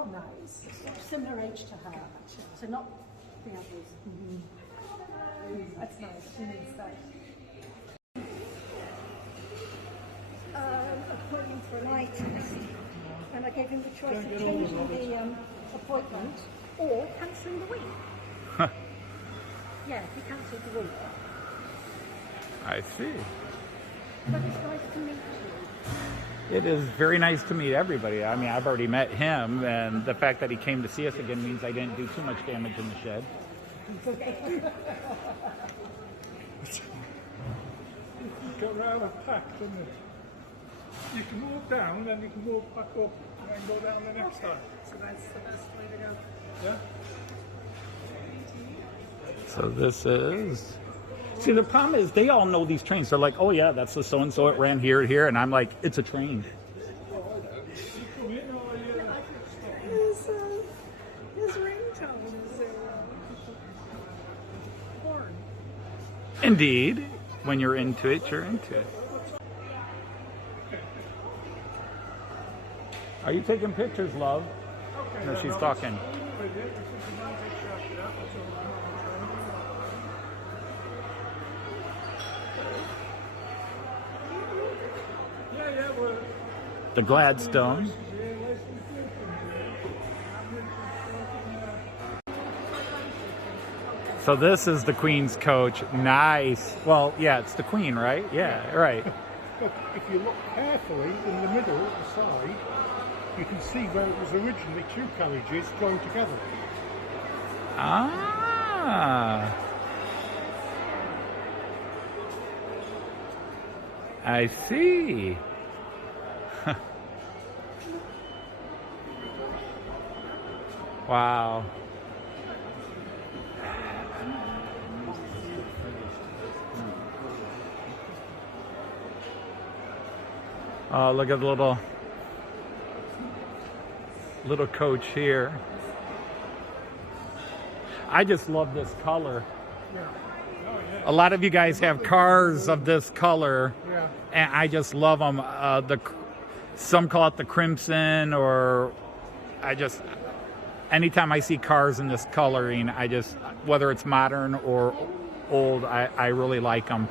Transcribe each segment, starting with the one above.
not nice. Similar age to her, actually. So not the others. That's nice. She needs that. Appointment for an eye test, and I gave him the choice of changing the appointment or cancelling the week. Yeah, he cancelled the week. I see. But it's nice to meet you. It is very nice to meet everybody. I mean, I've already met him, and the fact that he came to see us again means I didn't do too much damage in the shed. Got rather packed, didn't it? You can walk down, then you can walk back up, and then go down the next time. So that's the best way to go. Yeah? So this is... See, the problem is they all know these trains. They're like, oh yeah, that's the so-and-so, it ran here, here. And I'm like, it's a train. His ringtone is horn. Indeed. When you're into it, you're into it. Are you taking pictures, love? No, she's talking. The Gladstone. So this is the Queen's coach. Nice. Well, yeah, it's the Queen, right? Yeah, right. But if you look carefully in the middle, at the side, you can see where it was originally two carriages joined together. Ah. I see. Wow. Oh, look at the little coach here. I just love this color. A lot of you guys have cars of this color, and I just love them. Some call it the crimson, or anytime I see cars in this coloring, whether it's modern or old, I really like them,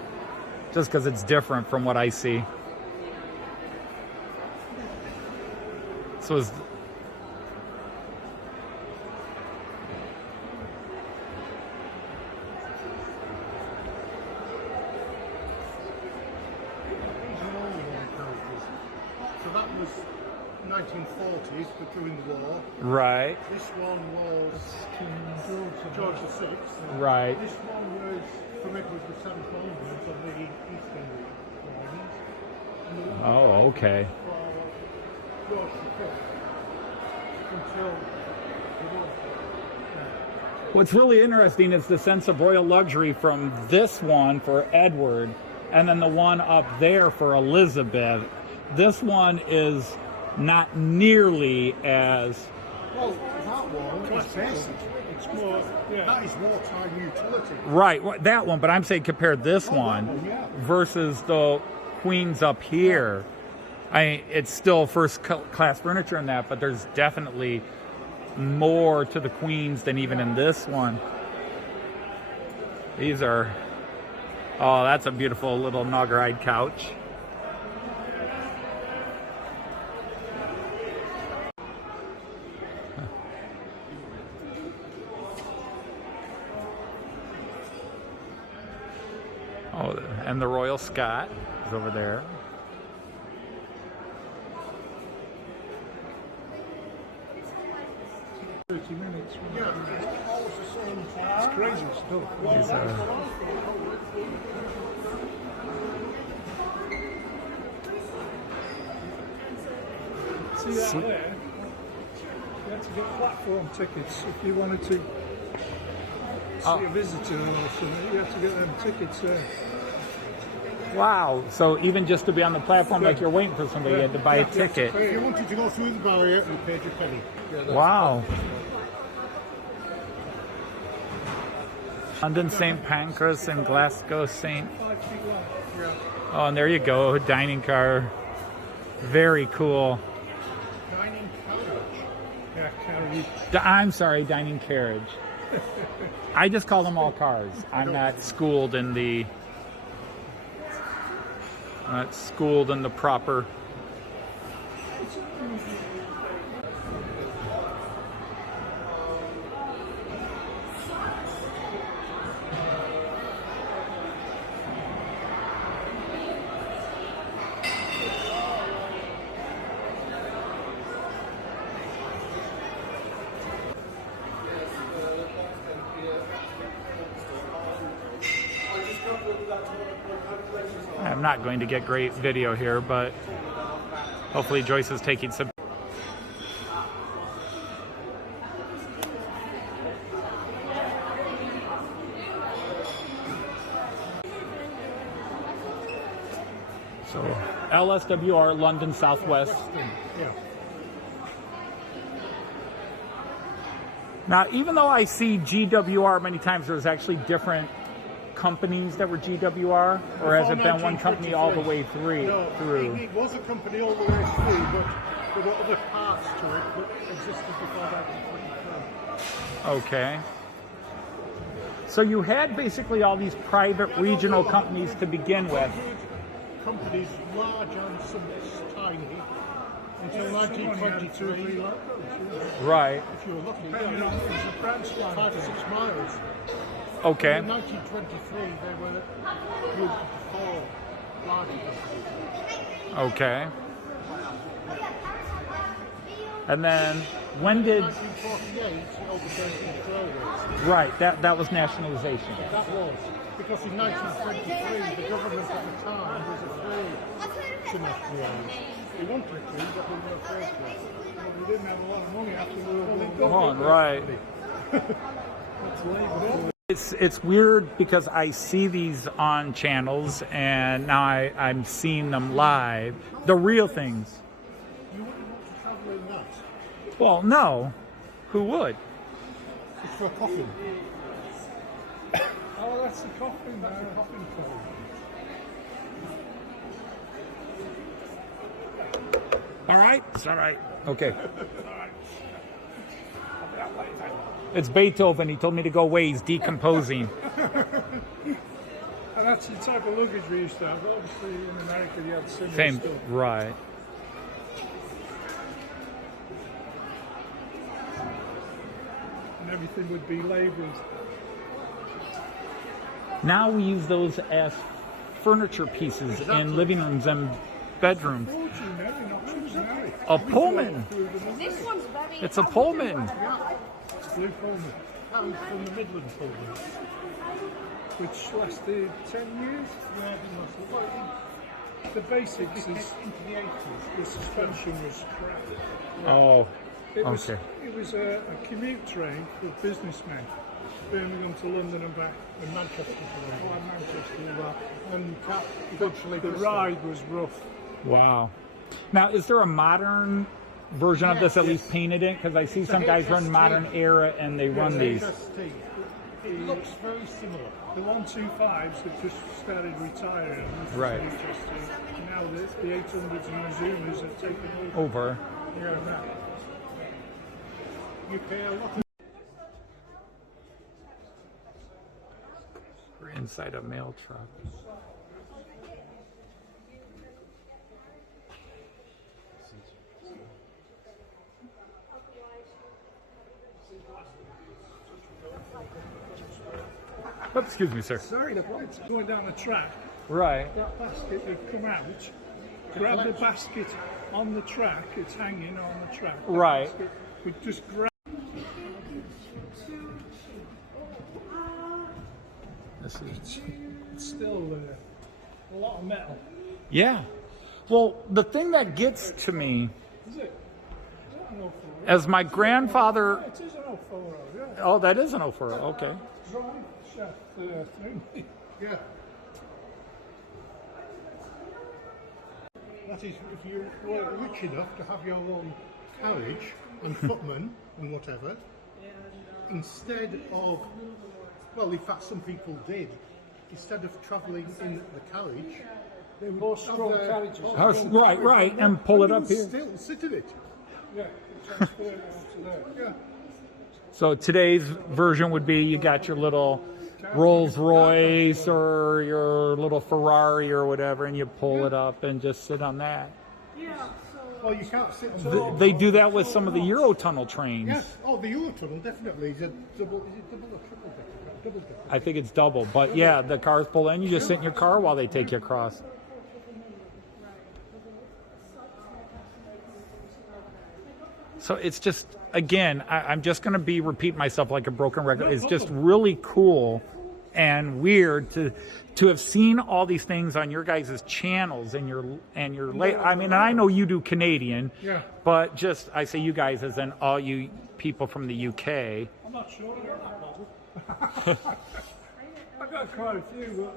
just because it's different from what I see. So is So that was 1940s, but during the war. right. This one was George VI. Right. This one was from Edward VII onwards on the Eastern lines. Oh, okay. George V until the war. What's really interesting is the sense of royal luxury from this one for Edward, and then the one up there for Elizabeth. This one is not nearly as... Well, that one is basic. It's more, that is wartime utility. Right, that one, but I'm saying compare this one versus the Queen's up here. It's still first class furniture in that, but there's definitely more to the Queen's than even in this one. These are... Oh, that's a beautiful little Naugaryde couch. Oh, and the Royal Scot is over there. 30 minutes. Yeah, it's always the same. It's crazy stuff. See that there? You had to get platform tickets if you wanted to see a visitor or something. You had to get them tickets there. Wow, so even just to be on the platform like you're waiting for somebody, you had to buy a ticket. If you wanted to go through the barrier, you paid your penny. Wow. London St. Pancras and Glasgow St. Oh, and there you go, dining car. Very cool. Dining carriage. Yeah, I'm sorry, dining carriage. I just call them all cars. I'm not schooled in the proper. I'm not going to get great video here, but hopefully Joyce is taking some. So LSWR, London Southwest. Yeah. Now, even though I see GWR many times, there's actually different companies that were GWR, or has it been one company all the way through? No, it was a company all the way through, but there were other parts to it that existed before 1923. Okay. So you had basically all these private regional companies to begin with. Companies large and some tiny until 1923. Right. If you were lucky, it was a branch line 5 or 6 miles. Okay. In 1923, they were grouped into 4 larger companies. Okay. And then when did? 1948, it all became railways. Right. That was nationalization. That was because in 1923, the government at the time was afraid to nationalise. They wanted to, but they were afraid to. Well, they didn't have a lot of money after World War I. Right. That's Labour. It's weird because I see these on channels and now I'm seeing them live. The real things. You wouldn't want to travel in that. Well, no. Who would? It's for a coffin. Oh, that's the coffin. That's a coffin code. All right. It's all right. Okay. It's Beethoven. He told me to go away. He's decomposing. And that's the type of luggage we used to have. Obviously, in America, you had similar Same. stuff. Right. And everything would be labelled. Now we use those as furniture pieces in living rooms and bedrooms. A Pullman. This one's very. It's a Pullman. Blue Pullman. That was from the Midland Pullman, which lasted 10 years. Yeah, it didn't last long. The basics is into the 80s. The suspension was crap. Oh, Okay. okay. It was a commute train for businessmen, Birmingham to London and back, and Manchester to London. Oh, Manchester, well. And eventually the ride was rough. Wow. Now, is there a modern version of this at least painted in? Because I see some guys run modern era and they run these. It looks very similar. The 125s have just started retiring. Right. Now the 800s and the Zoomers have taken Over. Yeah, right. You pay a lot of We're inside a mail truck. Oh, excuse me, sir. Sorry, the point's going down the track. Right. That basket would come out, grab the basket on the track, it's hanging on the track. The Right. basket would just grab. This is. It's still a lot of metal. Yeah. Well, the thing that gets to me, Is it? Is that an 04? as my grandfather. It is an 04, yeah. Oh, that is an 04. Okay. Drive shaft thing. Yeah. That is, if you were rich enough to have your own carriage and footman and whatever, instead of, well, in fact, some people did, instead of travelling in the carriage, they would have strong carriages. Right, and pull it up here. Still sit in it. Yeah. transfer it onto there. Yeah. So today's version would be you got your little Rolls Royce or your little Ferrari or whatever, and you pull it up and just sit on that. Well, you can't sit. So They do that with some of the Eurotunnel trains. yes. Oh, the Eurotunnel definitely is a double. Is it double or triple decker? Double decker. I think it's double, but yeah, the cars pull in. You just sit in your car while they take you across. So it's just, again, I'm just going to repeat myself like a broken record. It's just really cool and weird to have seen all these things on your guys' channels and your I mean, I know you do Canadian, Yeah. but just I say you guys as in all you people from the UK. I'm not sure about that model. I've got quite a few, but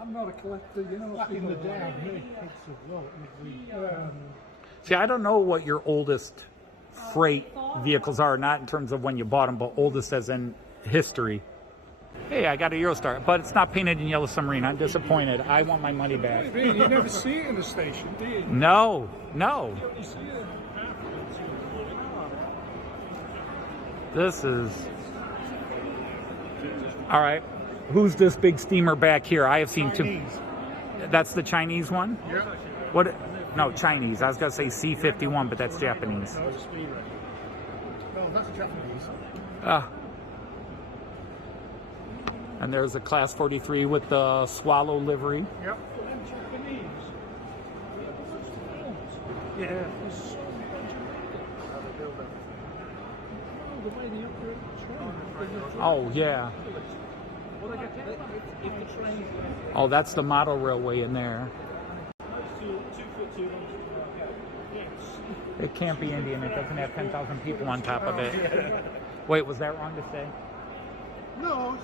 I'm not a collector, you know. Back in the day, I made kids as well. See, I don't know what your oldest freight vehicles are, not in terms of when you bought them, but oldest as in history. Hey, I got a Eurostar, but it's not painted in yellow submarine. I'm disappointed. I want my money back. You never see it in the station, do you? No. You see it. This is... All right. Who's this big steamer back here? I have seen two. Chinese. That's the Chinese one? Yeah. What? No, Chinese. I was going to say C-51, but that's Japanese. No, that's Japanese. Ah. And there's a Class 43 with the swallow livery. Yep. Them Japanese. Yeah. There's so much the way they operate the train. Oh, yeah. If the train Oh, that's the model railway in there. 2 foot 2 long, yes. It can't be Indian. It doesn't have 10,000 people on top of it. Wait, was that wrong to say? No.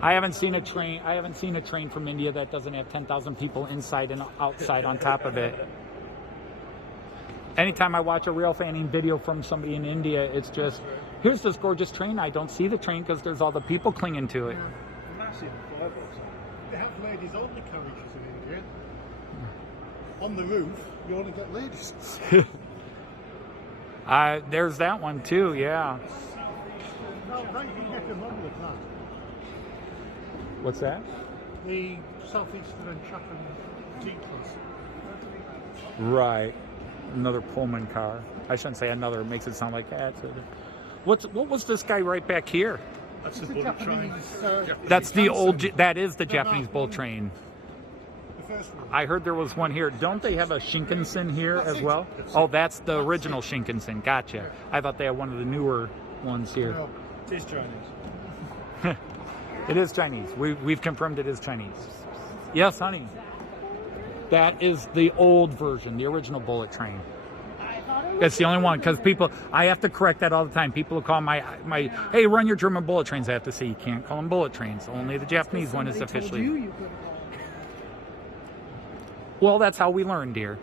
I haven't seen a train from India that doesn't have 10,000 people inside and outside on top of it. Anytime I watch a rail fanning video from somebody in India, it's just, here's this gorgeous train. I don't see the train because there's all the people clinging to it. Massive. They have ladies only carriages in India. On the roof, you only get ladies. There's that one too, yeah. No, you can get a model of that. What's that? The Southeastern and Chatham D-Class. Right. Another Pullman car. I shouldn't say another. It makes it sound like that. What was this guy right back here? That's the bullet train. That's the old. That is the Japanese bullet train. The first one. I heard there was one here. Don't they have a Shinkansen here as well? Oh, that's the original Shinkansen. Gotcha. I thought they had one of the newer ones here. No. It is Chinese. It is Chinese. We've confirmed it is Chinese. Yes, honey. That is the old version, the original bullet train. That's the only one, because I have to correct that all the time. People will call my, hey, run your German bullet trains. I have to say, you can't call them bullet trains. Only the Japanese one is officially. Well, that's how we learned, dear.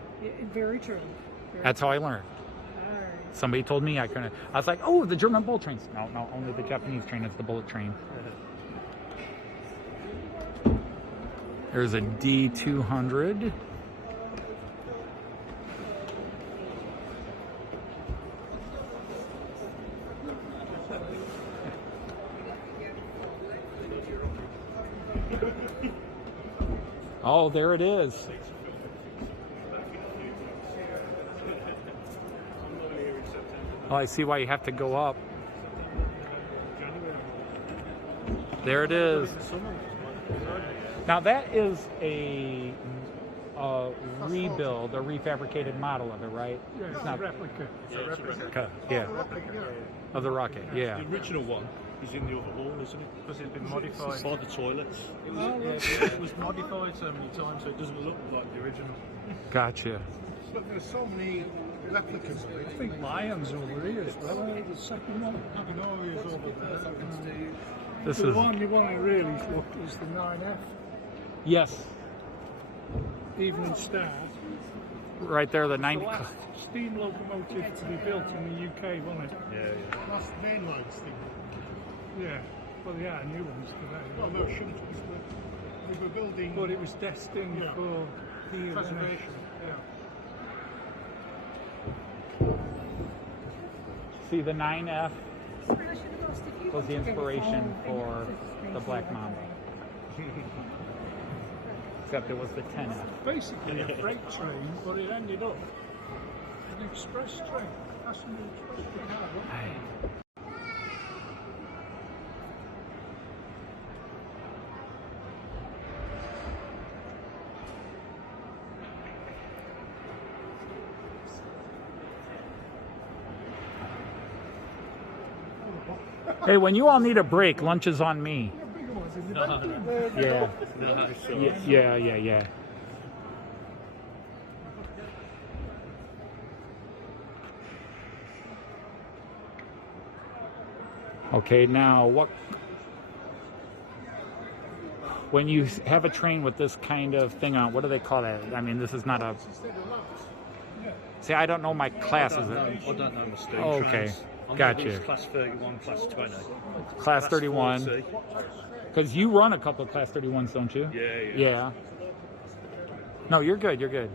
Very true. That's how I learned. Somebody told me I couldn't. I was like, oh, the German bullet trains. No, only the Japanese train is the bullet train. There's a D200. Oh, there it is. Oh, I see why you have to go up. There it is. Now that is a rebuild, a refabricated model of it, right? Yeah, it's not a replica. It's a replica. Yeah, of the rocket. Yeah. The original one is in the other hall, isn't it? Because it's been modified. It's by the toilets. It was modified so many times, so it doesn't look like the original. Gotcha. But there's so many replicas of it. I think Lion's over here as well. The second one. Magnolia's over there. This The is one you want to really look is the 9F. yes, Evening Star. right there. The The 90. last steam locomotive to be built in the UK, wasn't it? Last mainline thing. Yeah. Well, yeah, new ones today. Well, no, it shouldn't have. But we were building But it was destined Yeah. for here, wasn't it? preservation. Yeah. See, the 9F Sorry, I should have asked if you was the wanted inspiration anything. for the Black Mamba. Except it was the 10F. Basically a freight train, but it ended up an express train, passenger express train. Hey, when you all need a break, lunch is on me. Bigger ones in the back. Yeah. No, sure. Yeah. Okay, now what? When you have a train with this kind of thing on, what do they call that? I mean, this is not a. See, I don't know my classes. I don't know my steam Oh, okay. trains. I'm Gotcha. maybe Class 31, Class 20. Class 31. 40. Because you run a couple of Class 31s, don't you? Yeah. No, you're good.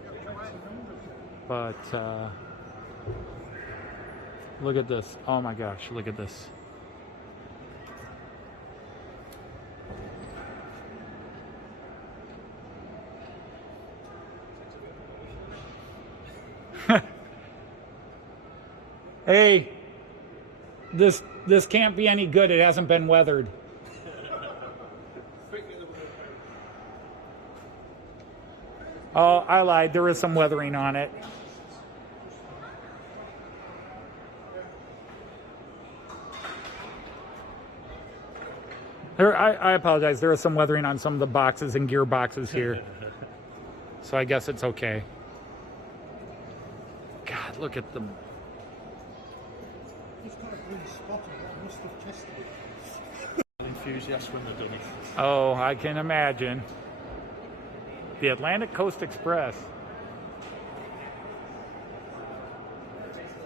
But look at this. Oh my gosh, look at this. Hey, this can't be any good. It hasn't been weathered. Oh, I lied. There is some weathering on it. I apologize. There is some weathering on some of the boxes and gearboxes here. So I guess it's okay. God, look at them. It's got a green spot on it. I must have tested it. Enthusiasts when they're done it. Oh, I can imagine. The Atlantic Coast Express.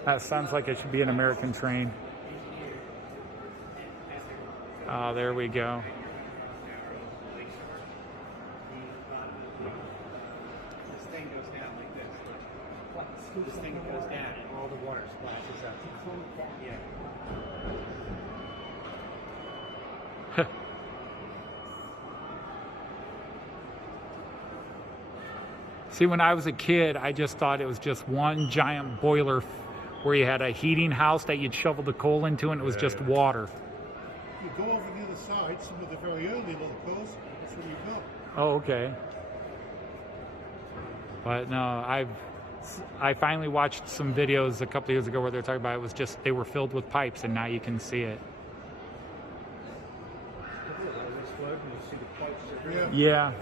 That sounds like it should be an American train. Oh, there we go. This thing goes down like this. This thing goes down and all the water splashes up. Yeah. See, when I was a kid, I just thought it was just one giant boiler where you had a heating house that you'd shovel the coal into, and it was just water. You go over the other side, some of the very early locos, that's what you've got. Oh, okay. But no, I finally watched some videos a couple of years ago where they were talking about it was just they were filled with pipes, and now you can see it. Yeah.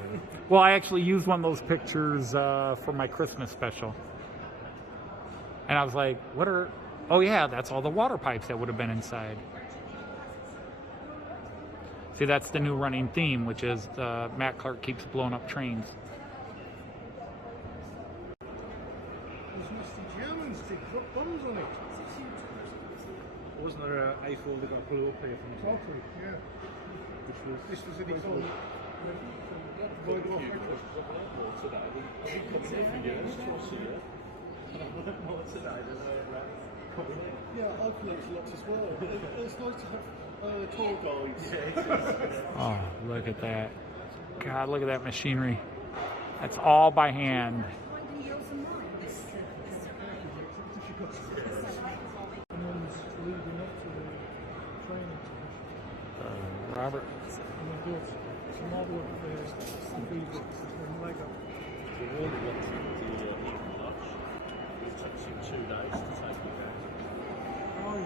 Well, I actually used one of those pictures for my Christmas special. And I was like, what are... Oh, yeah, that's all the water pipes that would have been inside. See, that's the new running theme, which is Matt Clark keeps blowing up trains. Those nasty Germans did drop bombs on it. Wasn't there a A4 that got blew up here from the top? Totally, yeah. This was in its own. Today. I've been coming here for years, twice a year. And I've learned more today than I ever coming in. Yeah, I've learnt a lot as well. It's nice to have tour guides. Oh, look at that. God, look at that machinery. That's all by hand. Finding yours and mine. And one's leading up to the training station. Robert. And they built a model of the Viking from Lego. We really wanted the Evening Lodge. It took us 2 days to take it out. Oh, yeah.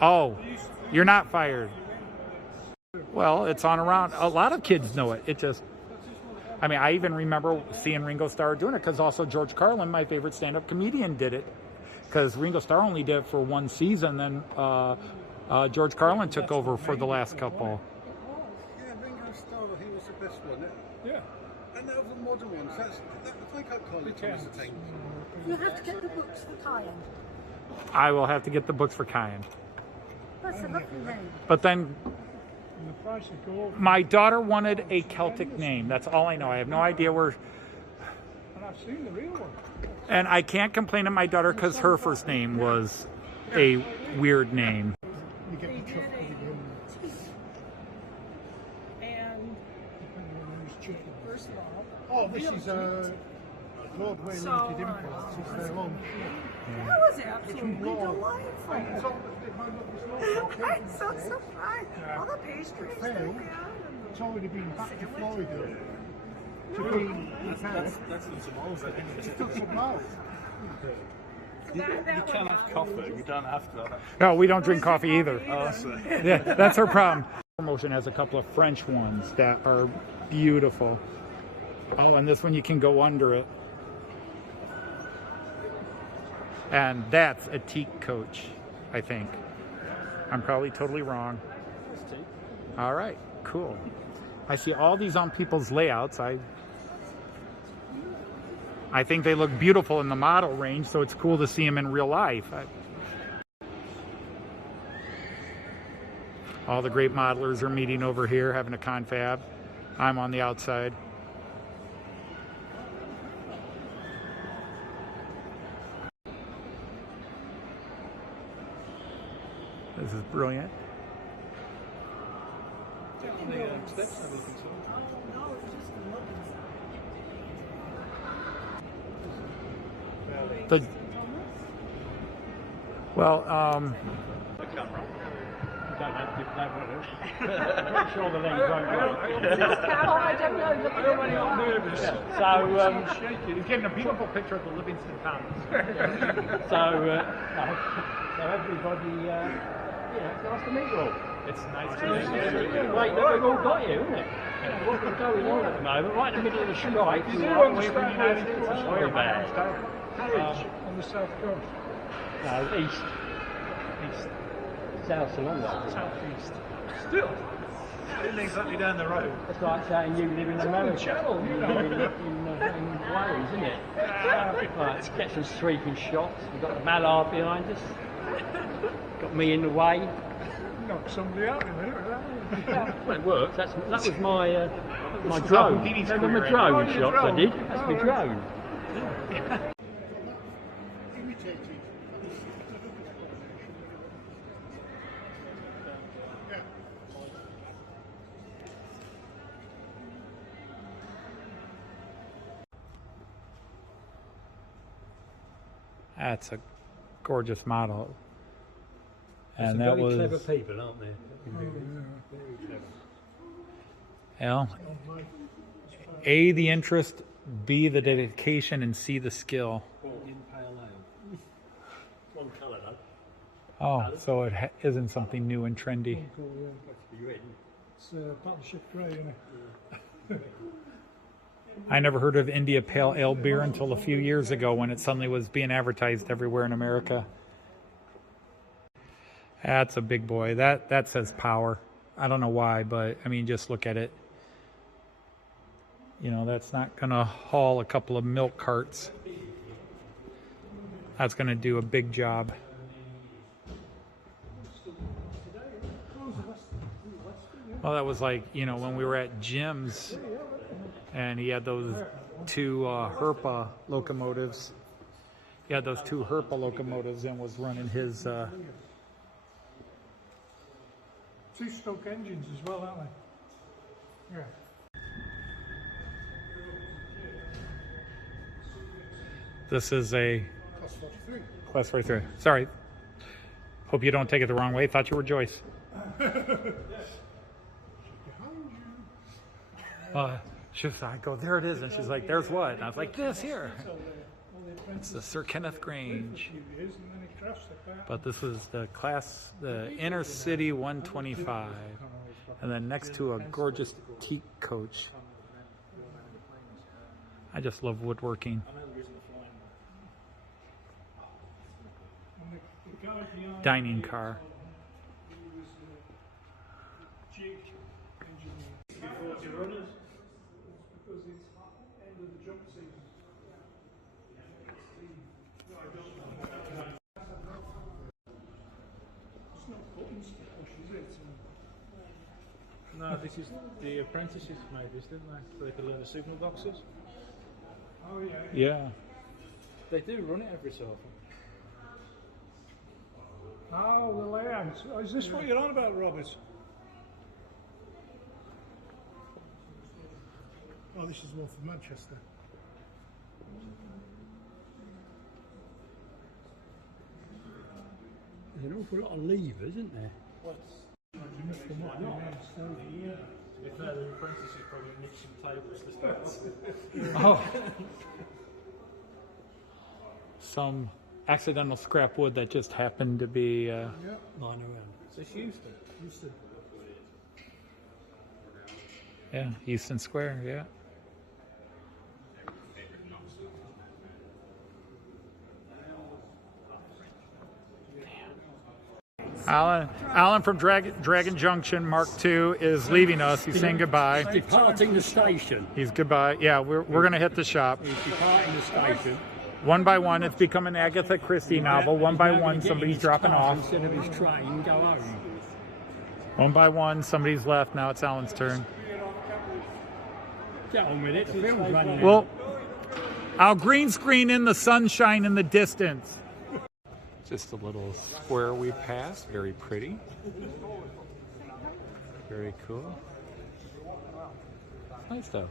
Oh, you're not fired. Well, it's on around. A lot of kids know it. It just, I mean, I even remember seeing Ringo Starr doing it because also George Carlin, my favorite stand-up comedian, did it. because Ringo Starr only did it for one season, then George Carlin took over for the last couple. Yeah, Ringo Starr, he was the best one. Yeah. And of the modern ones, I can't call it Thomas the Tank. You have to get the books for Kyan. I will have to get the books for Kyan. That's a lovely name. But then And the price of gold. my daughter wanted a Celtic name. That's all I know. I have no idea where. And I've seen the real one. And I can't complain to my daughter because her first name was a weird name. You get the chuff with the And first of all, Oh, this is Broadway Limited Imports. It's their own. that was absolutely delightful. It's on the I'm so surprised. All the pastries they Failed. had. It's already been back to Florida to be repaired. That's the tomorrows, I think. It's done some miles. You can have coffee, you don't have to. No, we don't drink coffee either. Oh, so. Yeah, that's her problem. Promotion has a couple of French ones that are beautiful. Oh, and this one you can go under it. And that's a teak coach, I think. I'm probably totally wrong. All right, cool. I see all these on people's layouts. I think they look beautiful in the model range, so it's cool to see them in real life. All the great modelers are meeting over here, having a confab. I'm on the outside. This is brilliant. The well, The camera. I'm sure the legs won't go. Oh, I don't know. Look at When I'm nervous. So, he's getting a beautiful picture of the Livingston Palace. so everybody, it's nice to meet you all. It's nice to meet you. Wait, we've all got you, isn't it? What's going on at the moment? Right in the middle of the strike. You do understand how it It's was very bad. Harwich on the south coast. No, east. South along that. Southeast. Still. Isn't exactly down the road. It's like saying you live in America. Channel, you You know. live in Wales, isn't it? Right, get some sweeping shots. We've got the Mallard behind us. Got me in the way. Knock somebody out in a minute with that. Well, it works. That was my my drone. Remember my drone shots I did? That's my drone. Imitated. Yeah. That's a gorgeous model. And Some that very was clever people, aren't they? Very clever. well, A, the interest, B, the dedication, and C, the skill. In pale ale. One colour though. Oh, so it isn't something new and trendy. It's battleship grey, isn't it? I never heard of India Pale Ale beer until a few years ago when it suddenly was being advertised everywhere in America. That's a big boy. That says power. I don't know why, but I mean, just look at it. You know, that's not going to haul a couple of milk carts. That's going to do a big job. Well, that was like, you know, when we were at Jim's and he had those two Herpa locomotives. He had those two Herpa locomotives and was running his... Two-stroke engines as well, aren't they? Yeah. This is a Class 43. Class 43. Sorry. Hope you don't take it the wrong way. Thought you were Joyce. I go, there it is. And she's like, there's what? And I was like, this here. It's the Sir Kenneth Grange. But this is the Inner City 125. And then next to a gorgeous teak coach. I just love woodworking. dining car. No, this is the apprentices made this, didn't they? So they could learn the signal boxes. Oh yeah. Yeah. They do run it every so often. Oh, the layout. Oh, is this what you're on about, Robert? Oh, this is the one from Manchester. There's an awful lot of levers, isn't there? To be fair, the apprentices probably nicked some tables to start with. Oh. Some accidental scrap wood that just happened to be. Lying around. Is this Houston? Houston. Yeah, Euston Square. Yeah. Alan from Dragon Junction Mark II is leaving us. He's saying goodbye. Departing the station. He's goodbye. Yeah, we're gonna hit the shop. He's departing the station. One by one, it's become an Agatha Christie novel. One by one, somebody's dropping off. Instead of his train, go home. One by one, somebody's left. Now it's Alan's turn. Get on with it. The film's running out. Well, I'll green screen in the sunshine in the distance. Just a little square we passed. Very pretty. Very cool. Nice though.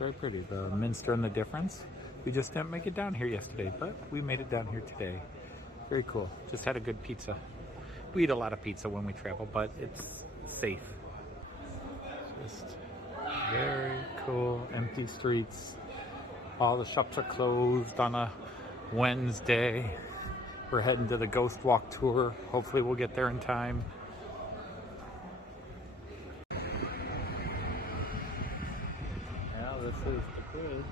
Very pretty. The Minster and the Difference. We just didn't make it down here yesterday, but we made it down here today. Very cool. Just had a good pizza. We eat a lot of pizza when we travel, but it's safe. Just very cool. Empty streets. All the shops are closed on a Wednesday. We're heading to the Ghost Walk tour. Hopefully we'll get there in time. Yeah, this is the bridge.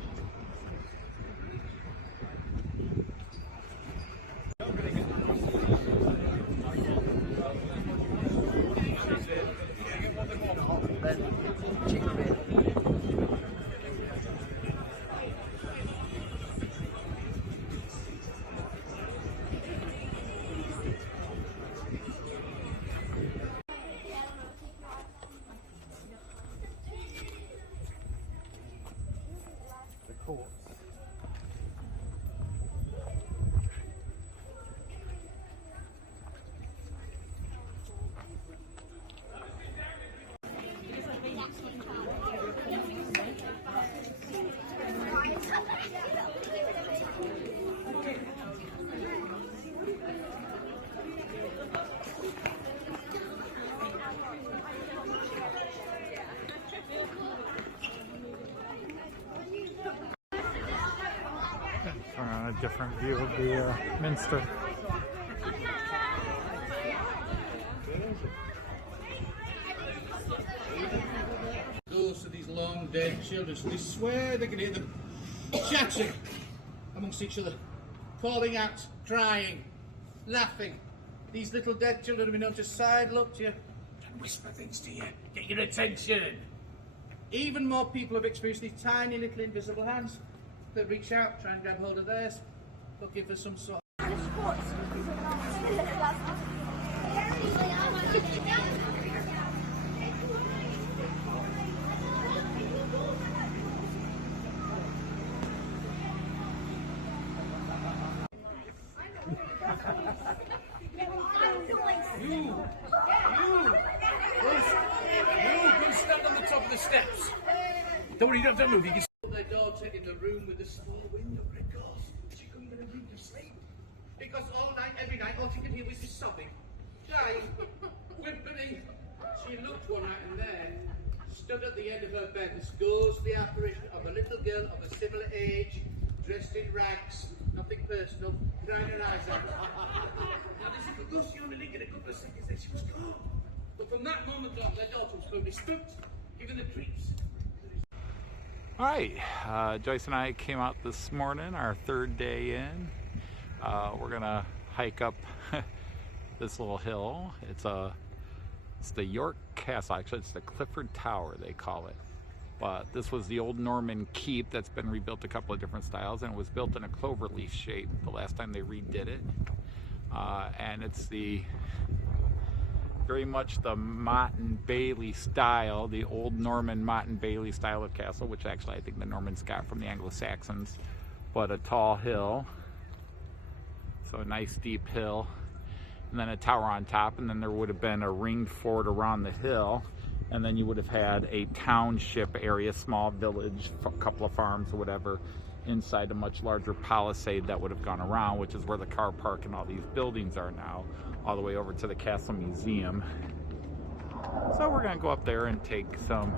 A different view of the Minster. Those are these long dead children, so they swear they can hear them chatting amongst each other, calling out, crying, laughing. These little dead children have been known to sidle up to you and whisper things to you, get your attention. Even more people have experienced these tiny little invisible hands that reach out, try and grab hold of theirs, looking for some sort of... You go stand on the top of the steps. Don't worry, you don't have to move. You can their daughter in the room with the small window because she couldn't get a wink of sleep. Because all night, every night, all she could hear was this sobbing, crying, whimpering. She looked one night and there, stood at the end of her bed, this ghostly apparition of a little girl of a similar age, dressed in rags, nothing personal, crying her eyes out. Now this little ghost, she only lingered a couple of seconds, then she was gone. But from that moment on, their daughter was firmly spooked, given the creeps. All right, Joyce and I came out this morning, our third day in. We're gonna hike up this little hill. It's the York Castle. Actually, it's the Clifford Tower, they call it. But this was the old Norman keep that's been rebuilt a couple of different styles, and it was built in a cloverleaf shape the last time they redid it. And it's very much the Motte and Bailey style, the old Norman Motte and Bailey style of castle, which actually I think the Normans got from the Anglo-Saxons. But a tall hill, so a nice steep hill, and then a tower on top, and then there would have been a ringed fort around the hill. And then you would have had a township area, small village, a couple of farms or whatever, inside a much larger palisade that would have gone around, which is where the car park and all these buildings are now, all the way over to the Castle Museum. So we're going to go up there and take some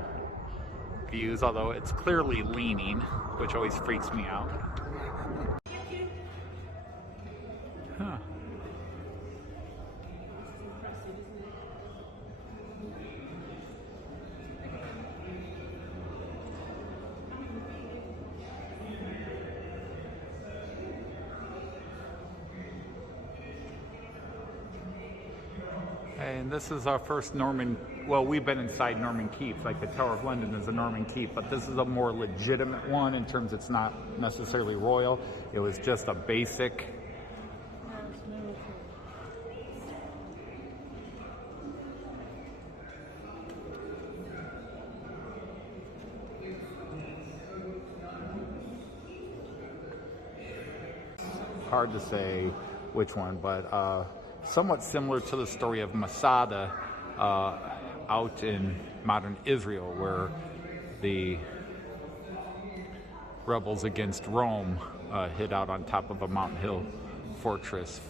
views, although it's clearly leaning, which always freaks me out. Huh. And this is our first Norman, well, we've been inside Norman keeps, like the Tower of London is a Norman keep, but this is a more legitimate one in terms it's not necessarily royal. It was just a basic. Hard to say which one, but somewhat similar to the story of Masada out in modern Israel, where the rebels against Rome hid out on top of a mountain hill fortress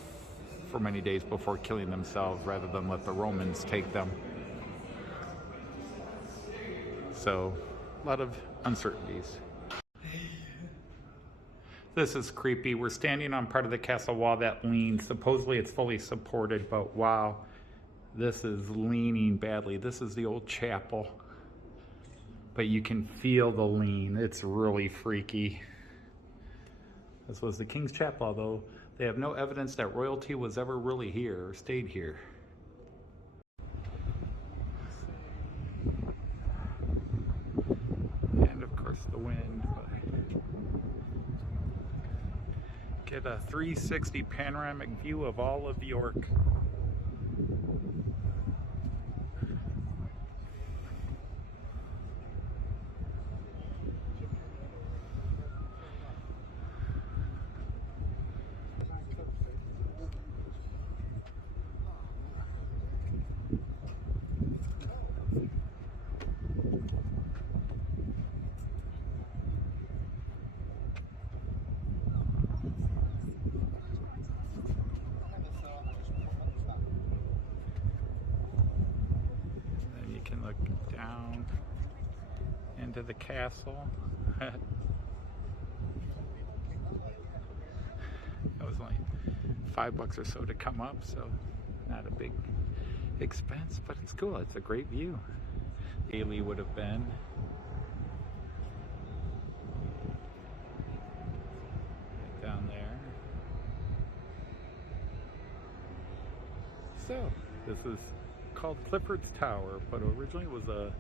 for many days before killing themselves rather than let the Romans take them. So, a lot of uncertainties. This is creepy. We're standing on part of the castle wall that leans. Supposedly it's fully supported, but wow, this is leaning badly. This is the old chapel, but you can feel the lean. It's really freaky. This was the King's Chapel, although they have no evidence that royalty was ever really here or stayed here. And of course the wind. Get a 360 panoramic view of all of York. Down into the castle. That was only $5 or so to come up, so not a big expense, but it's cool. It's a great view. Bailey would have been. Right down there. So, this is called Clifford's Tower, but originally it was a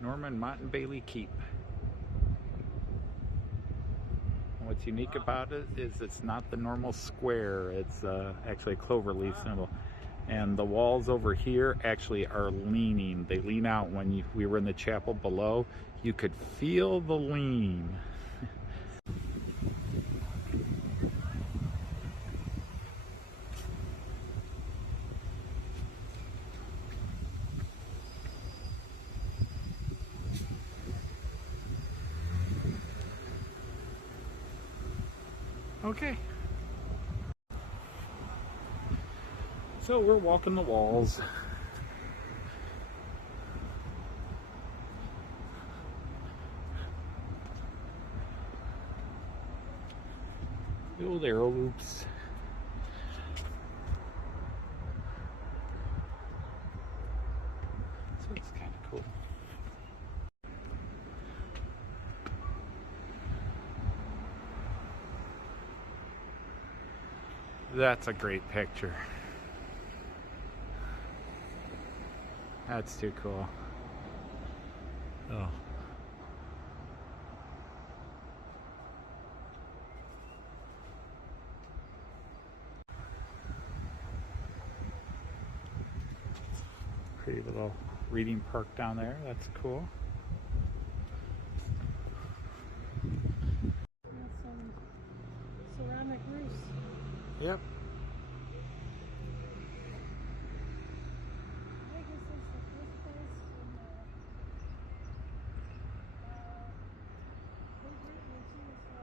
Norman Motte and Bailey keep. And what's unique about it is it's not the normal square, it's actually a cloverleaf symbol. And the walls over here actually are leaning. They lean out. When we were in the chapel below, you could feel the lean. Okay. So we're walking the walls. The old arrow loops. So it's kind of cool. That's a great picture. That's too cool. Oh. Pretty little reading park down there. That's cool. Some ceramic roofs. Yep. I guess it's the first place in Great Britain too, so.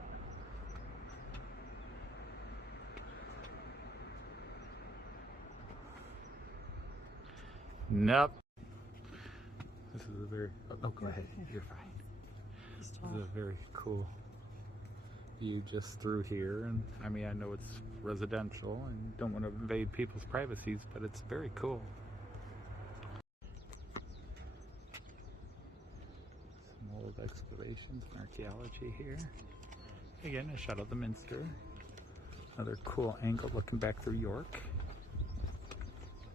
Nope. This is a very, oh, go ahead, you're fine. This is a very cool view just through here, and I mean, I know it's residential and don't want to invade people's privacies, but it's very cool. Some old excavations and archaeology here. Again, a shot of the Minster. Another cool angle looking back through York.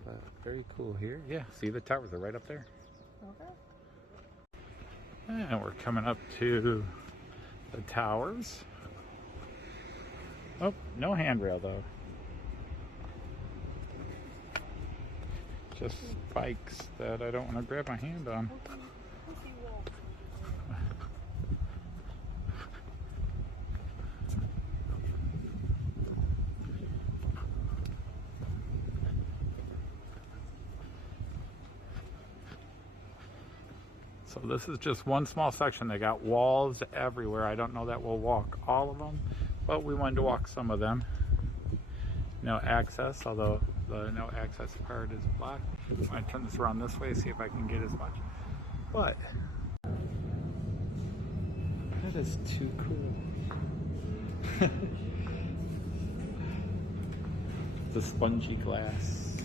But very cool here. Yeah, see the towers are right up there. Okay. And we're coming up to the towers. Oh, no handrail though. Just bikes that I don't want to grab my hand on. So this is just one small section. They got walls everywhere. I don't know that we'll walk all of them, but we wanted to walk some of them. No access, although the no access part is blocked. I'm going to turn this around this way, see if I can get as much. But that is too cool. The spongy glass.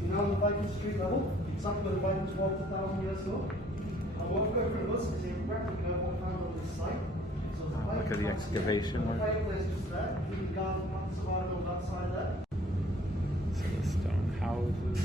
You know the Viking street level, exactly where the Vikings walked 1,000 years ago. And what we've got in front of us is a replica of what we found on this site. So the Look at the excavation work. fireplace just there, we can garden plants surviving on that side there. So the stone houses.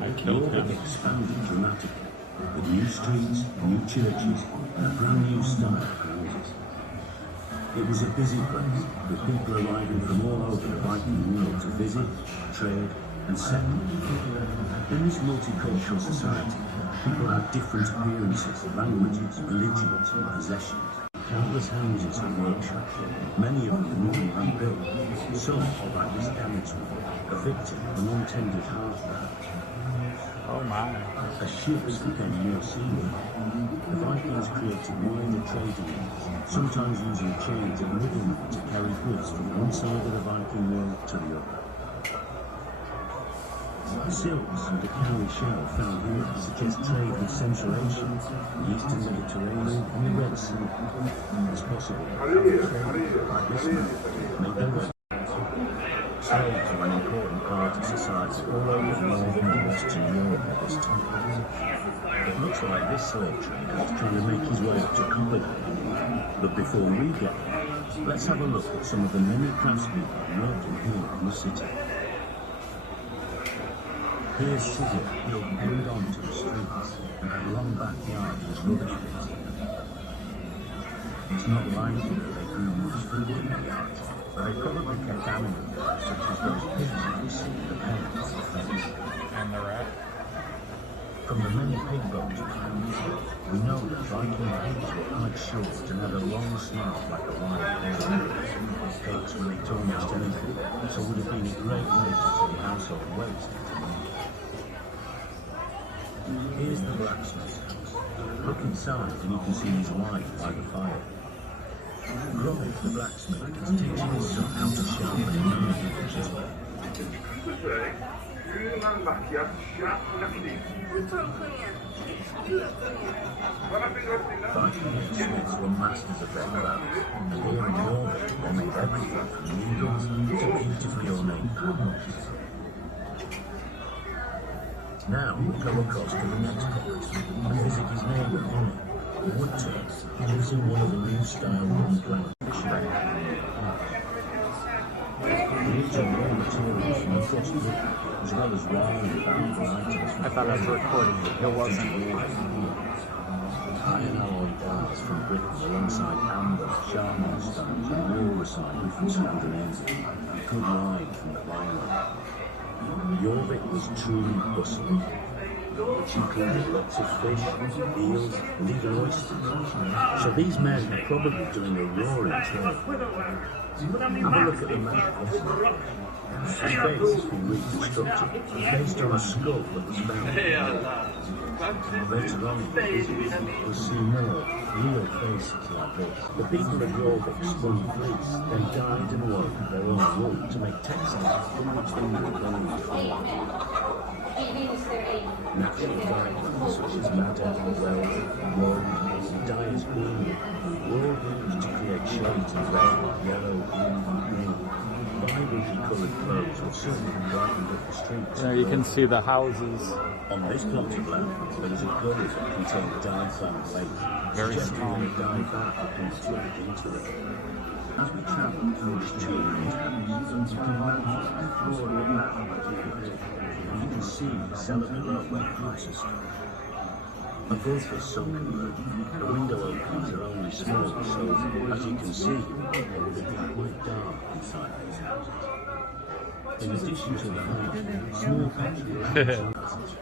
I killed him. Expanded dramatically, with new streets, new churches, and a brand new style of houses. It was a busy place, with people arriving from all over the Viking world to visit, trade, and settle. In this multicultural society, people have different appearances, languages, religions, and possessions. Countless houses and workshops, many of them newly rebuilt. Some, like this carriage one, a victim of an untended heartburn. Oh my. As ships became more seaworthy, the Vikings created minor trading routes, sometimes using chains and middlemen to carry goods from one side of the Viking world to the other. Silks and a cowrie shell found here suggest trade with Central Asia, the Eastern Mediterranean and the Red Sea. It's possible that trade like this one made their way. Slaves were an important part of society all over northern and western Europe at this time. It looks like this slave trader is trying to make his way up to Collier. But before we get there, let's have a look at some of the many craftspeople working here in the city. Here's sugar held onto the streets and had long backyards with rubbish bins in them. It's not likely that they grew much food in the yards, but they probably kept animals such as those pigs you see the parents of face. And the rat. From the many pig bones we found, we know that Viking pigs were quite short and had a long snout like a wild horse. Pigs will eat almost anything, so would have been a great way to take household waste. Here's the blacksmith's house. Look inside and you can see his wife by the fire. Robert the blacksmith is teaching his son how to sharpen a knife with his way. Viking smiths were masters of their craft, and here in Jorvik they made everything from needles to beautifully ornate panels. Now we come across to the next property and visit his neighbour Ollie. Woodturn lives in one of the new style wooden plantations. We need to raw materials from across Britain, as well as rare and valuable items. I thought I was recording, but it wasn't. Iron alloy dyes from Britain alongside amber, charcoal stones and wool recycled from Scandinavia. Good wine from the Viking. Jorvik was truly bustling, which included lots of fish, eels, and even oysters. So these men are probably doing a roaring trade. Have a look at the map. His face has been reconstructed based on a skull that was found. Later on in the visit, we'll see more real faces like this. The people of Jorvik spun fleece, then dyed and wove their own wool to make textiles from which they made clothes. Natural fibres such as madder, weld, wool, and dyer's green were all used to create shades of red, yellow, and green. Vibrantly coloured clothes were certainly brightened up the streets. There you can see the houses. On this plot of land, there is a gully that contained dye-found lake, Very suggesting strong. that a dye bath had been flooded into it. As we travel through this children's house, you can imagine the floor of the bath like you can see the cellar below where the house is. Above this sunken room, the window openings are only small, so as you can see, it would have been quite dark inside these houses. In addition to the house, small patches of houses.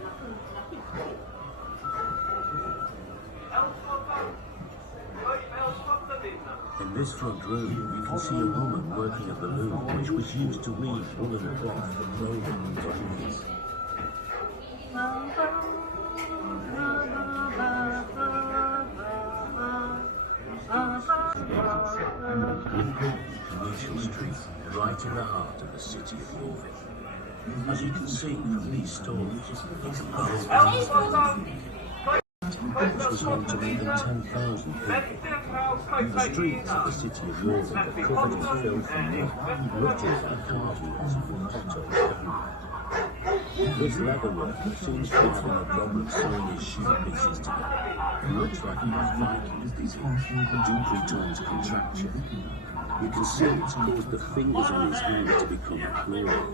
In this front room, you can see a woman working at the loom, which was used to weave woolen cloth for clothing and blankets. Commercial Street, right in the heart of the city of Jorvik. As you can see from these stores, it's a bustling which was home to more than 10,000 people. The streets of the city of Jorvik are covered in filth and mud, littered by car wheels and potholes everywhere. This leatherworker seems to be having a problem sewing his shoe pieces together. It looks like he has Viking disease, a Dupuytren's contraction. You can see it's caused the fingers on his hand to become clawed.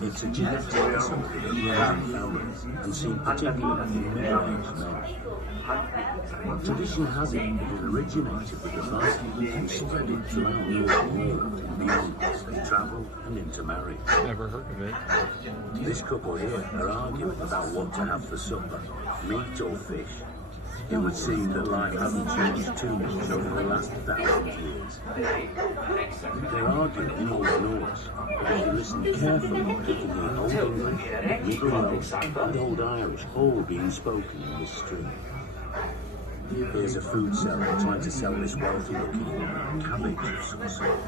It's a genetic disorder that runs in families and seen particularly in middle-aged men. Tradition has it that it originated with the Vikings and spread it throughout the Northern world and beyond as they travelled and intermarried. Never heard of it. This couple here are arguing about what to have for supper, meat or fish. It would seem that life hasn't changed too much over the last 1,000 years. They're arguing in Old Norse, but if you listen carefully, you can hear Old English, Middle Welsh, and Old Irish all being spoken in this street. Here's a food seller trying to sell this wealthy-looking woman cabbage of some sort.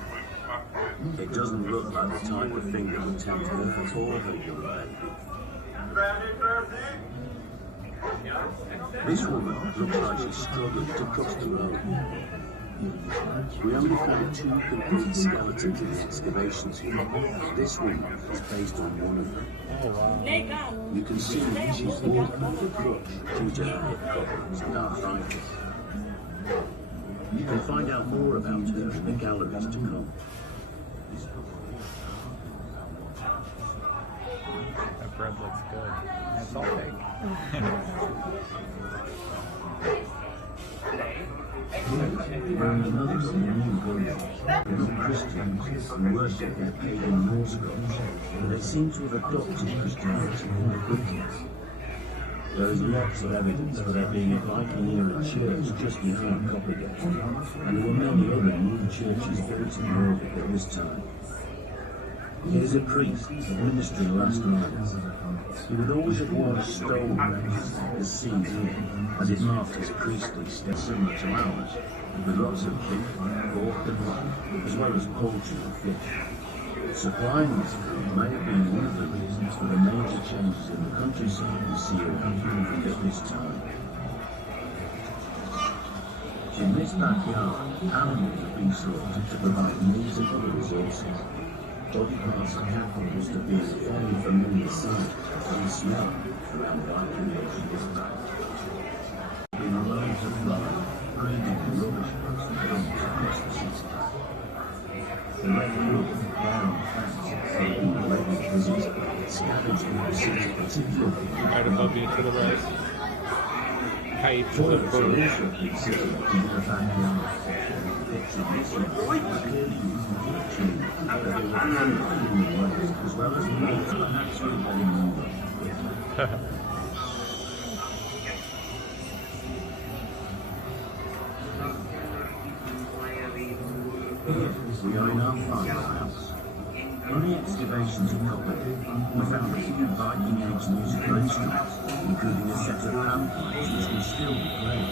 It doesn't look like the type of thing that would tempt her or her young baby. This woman looks like she's struggling to cross the road. We only found 2 complete skeletons in the excavations here. This woman is based on one of them. You can see she's walking with a crutch due to her hip problems and arthritis. You can find out more about her in the galleries to come. That bread looks good. It's all fake. We're in another new village. Not Christians who worship their pagan Norse gods, but they seem to have adopted Christianity more quickly. There is lots of evidence for there being a Viking-era church just behind Coppergate, and there were many other new churches built in Jorvik at this time. Here's a priest administering last rites. He would always have worn a stone necklace, as seen here, as it marked his priestly step similar to ours, with lots of beef, pork and lamb, as well as poultry and fish. Supplying this food may have been one of the reasons for the major changes in the countryside we see around Jorvik at this time. In this backyard, animals have been slaughtered to provide meat and other resources. Bodyguards are capitals to be a very familiar sight and smell around Viking Age district. In a loads of blood, breathing and rubbish trucks and drums across the city. The red roof, brown fence, open already visits, scavenged in the city, particularly Right above you to the right. Pipes of toilets are birds. also considered in the backyard. Picture this one, clearly used for kitchen, but they were very clean ways, as well as meat, perhaps with any more. We are in our firehouse. On the excavations in Copenhagen, we found a few Viking Age musical instruments, including a set of panpipes which can still be played.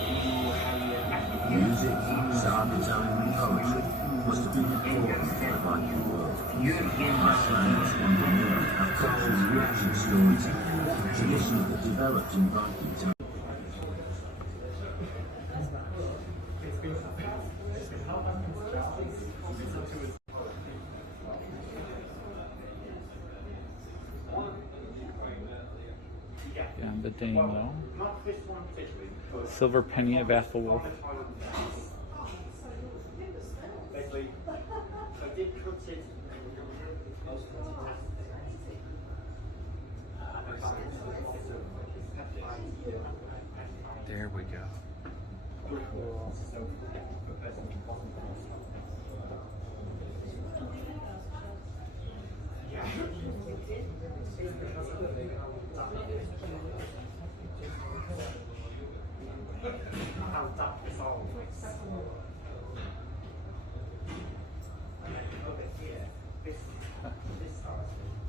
Music, saga-telling and poetry must have been important for the Viking world. Iceland and Scandinavia have cultures rich in storytelling, traditions that developed in Viking times. Yeah, the Dano. Silver Penny of Athelwolf. There we go.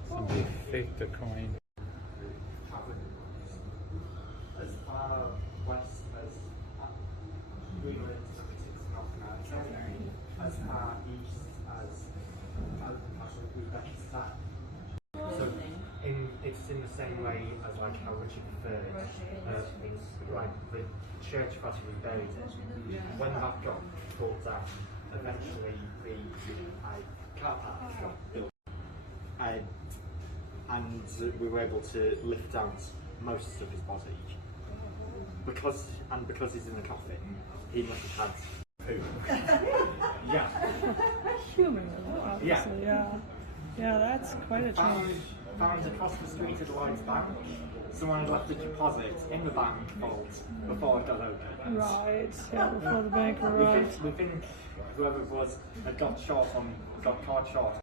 Somebody faked a coin. As far west as Greenland, North America, as far east as Uzbekistan. So it's in the same way as like how Richard III things, like the church that he was buried in. When that got pulled down, eventually the car park got built. And we were able to lift out most of his body because he's in a coffin. He must have had poo. Yeah. Human, obviously, yeah. Yeah, that's quite a change. Found across the street at Lloyd's Bank. Someone had left a deposit in the bank vault before it got opened. Right, yeah, before the bank arrived. We think whoever it was had got caught short.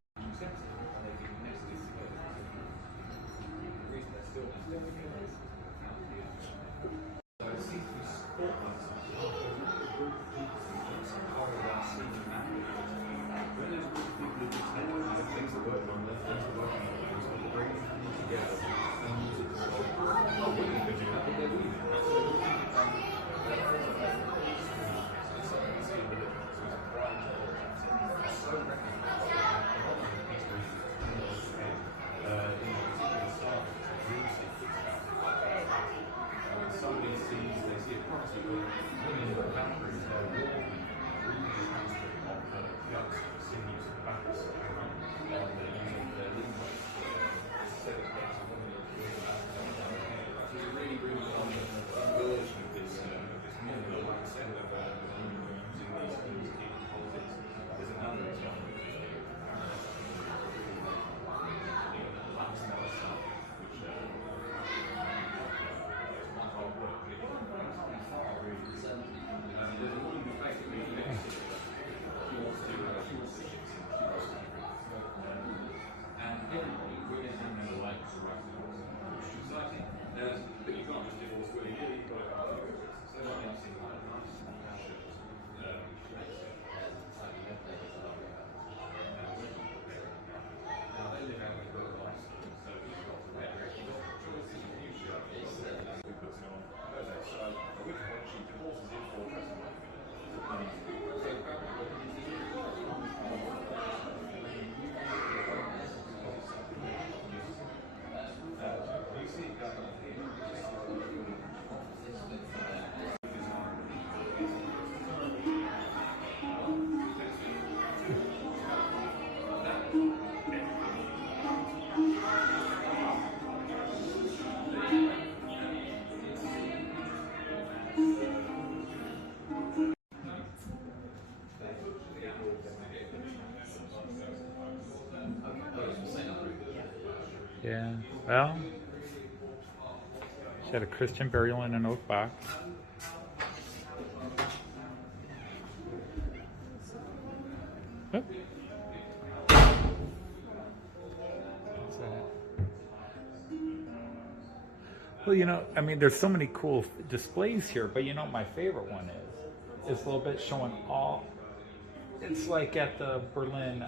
Yeah, well, she had a Christian burial in an oak box. Oop. What's that? Well, you know, I mean, there's so many cool displays here, but you know what my favorite one is? It's a little bit showing all, it's like at the Berlin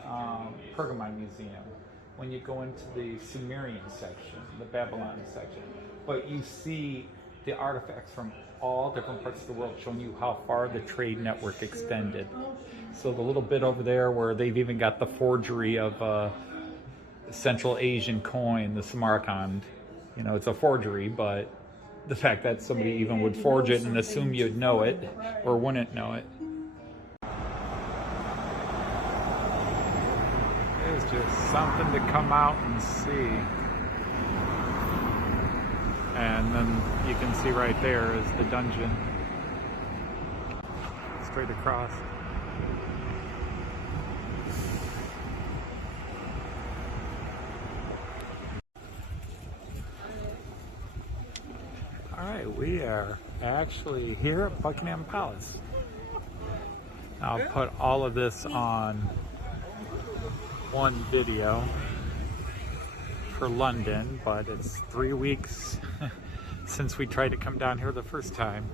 Pergamon Museum, when you go into the Sumerian section, the Babylon section, but you see the artifacts from all different parts of the world, showing you how far the trade network extended. So the little bit over there where they've even got the forgery of a Central Asian coin, the Samarkand, you know, it's a forgery, but the fact that somebody even would forge it and assume you'd know it or wouldn't know it. It's just something to come out and see. And then you can see right there is the dungeon. Straight across. Alright, we are actually here at Buckingham Palace. I'll put all of this on one video for London, but it's 3 weeks since we tried to come down here the first time.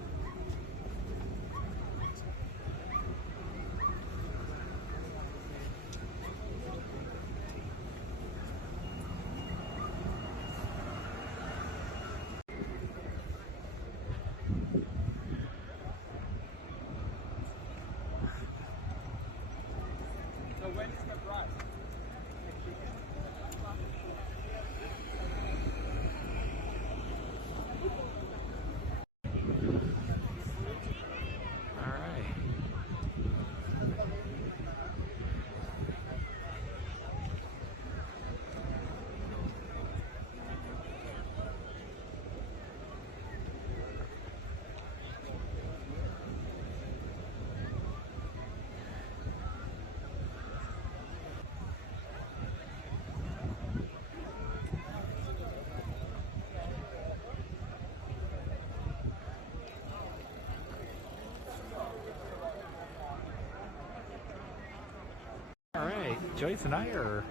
Alright, Joyce and I are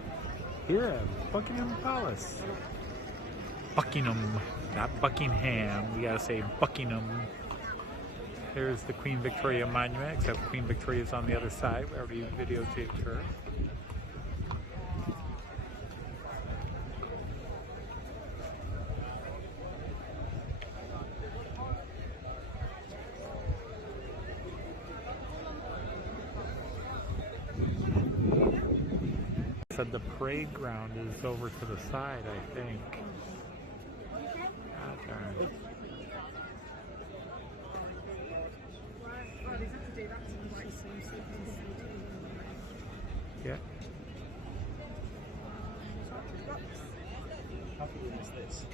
here at Buckingham Palace. Buckingham, not Buckingham. We gotta say Buckingham. There's the Queen Victoria Monument, except Queen Victoria's on the other side. We already videotaped her. Said the parade ground is over to the side, I think. God darn. Yeah. How can we miss this?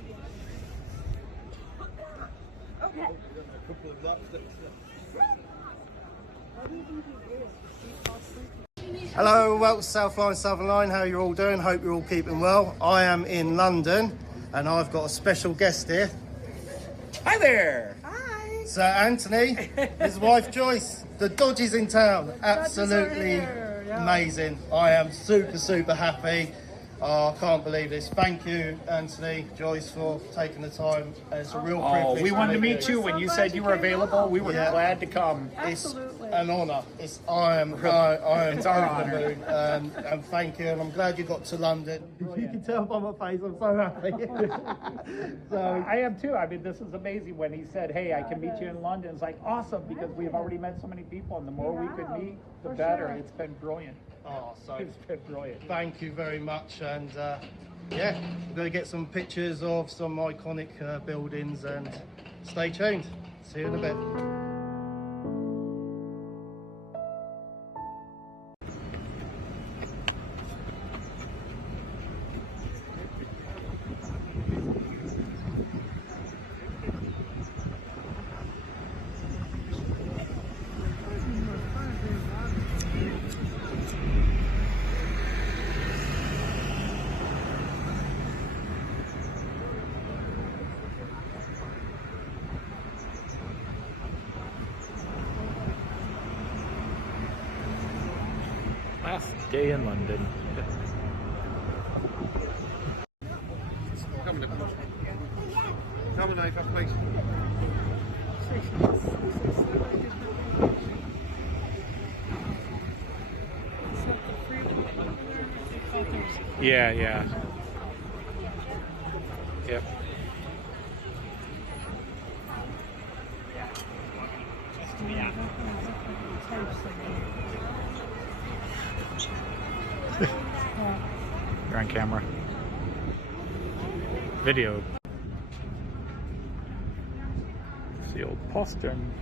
Okay. A couple of laps. Hello, welcome to South Line, Southern Line. How are you all doing? Hope you're all keeping well. I am in London and I've got a special guest here. Hi there. Hi. Sir Anthony, his wife Joyce. The Dodgies in town. Absolutely amazing. I am super happy. Oh, I can't believe this. Thank you, Anthony, Joyce, for taking the time. It's a real privilege. We wanted to meet you when you said you were available. We were glad to come. Absolutely. It's an honour. I am It's our honor. over the moon, and thank you. And I'm glad you got to London. You can tell by my face, I'm so happy. So I am too. I mean, this is amazing. When he said, "Hey, I can meet you in London," it's like awesome because we've already met so many people, and the more we could meet, the better. It's been brilliant. oh, so It's been brilliant. thank you very much. And yeah, we're going to get some pictures of some iconic buildings, and stay tuned. See you in a bit. last day in London. Come on, Iver, please. Yeah, yeah. Yep. You're on camera. Video. It's the old postern.